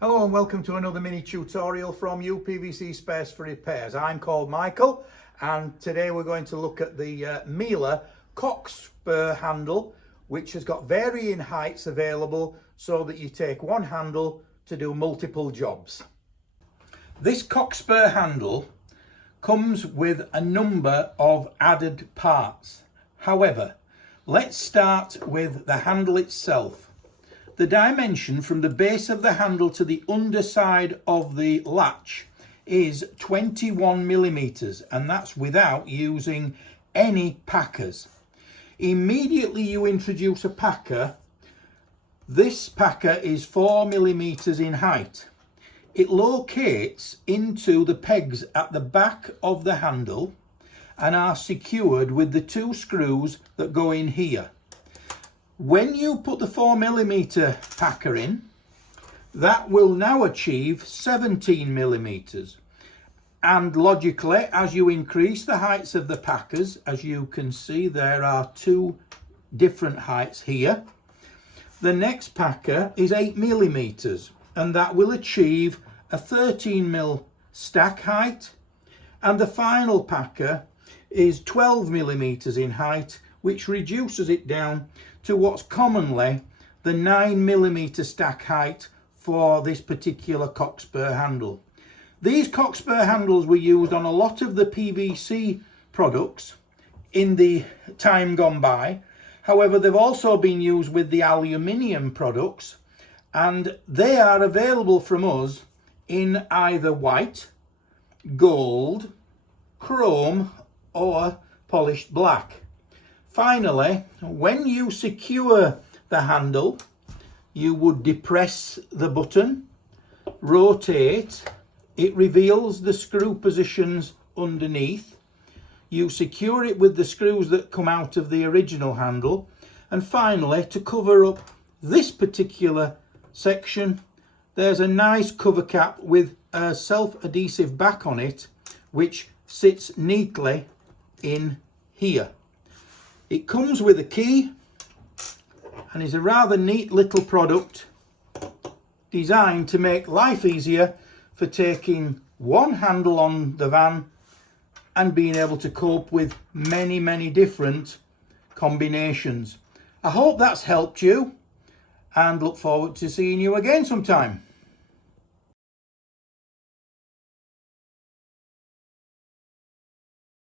Hello and welcome to another mini tutorial from Upvc Space for Repairs. I'm called Michael and today we're going to look at the Mila Cockspur Handle, which has got varying heights available so that you take one handle to do multiple jobs. This Cockspur handle comes with a number of added parts. However, let's start with the handle itself. The dimension from the base of the handle to the underside of the latch is 21 millimeters, and that's without using any packers. Immediately you introduce a packer, this packer is 4 millimeters in height. It locates into the pegs at the back of the handle and are secured with the two screws that go in here. When you put the 4 millimeter packer in, that will now achieve 17 millimeters. And logically, as you increase the heights of the packers, as you can see, there are two different heights here. The next packer is 8 millimeters, and that will achieve a 13 mil stack height. And the final packer is 12 millimeters in height, which reduces it down to what's commonly the 9 millimeter stack height for this particular Cockspur handle. These Cockspur handles were used on a lot of the PVC products in the time gone by. However, they've also been used with the aluminium products, and they are available from us in either white, gold, chrome or polished black. Finally, when you secure the handle, you would depress the button, rotate, it reveals the screw positions underneath. You secure it with the screws that come out of the original handle, and finally, to cover up this particular section, there's a nice cover cap with a self-adhesive back on it, which sits neatly in here. It comes with a key and is a rather neat little product designed to make life easier for taking one handle on the van and being able to cope with many different combinations. I hope that's helped you and look forward to seeing you again sometime.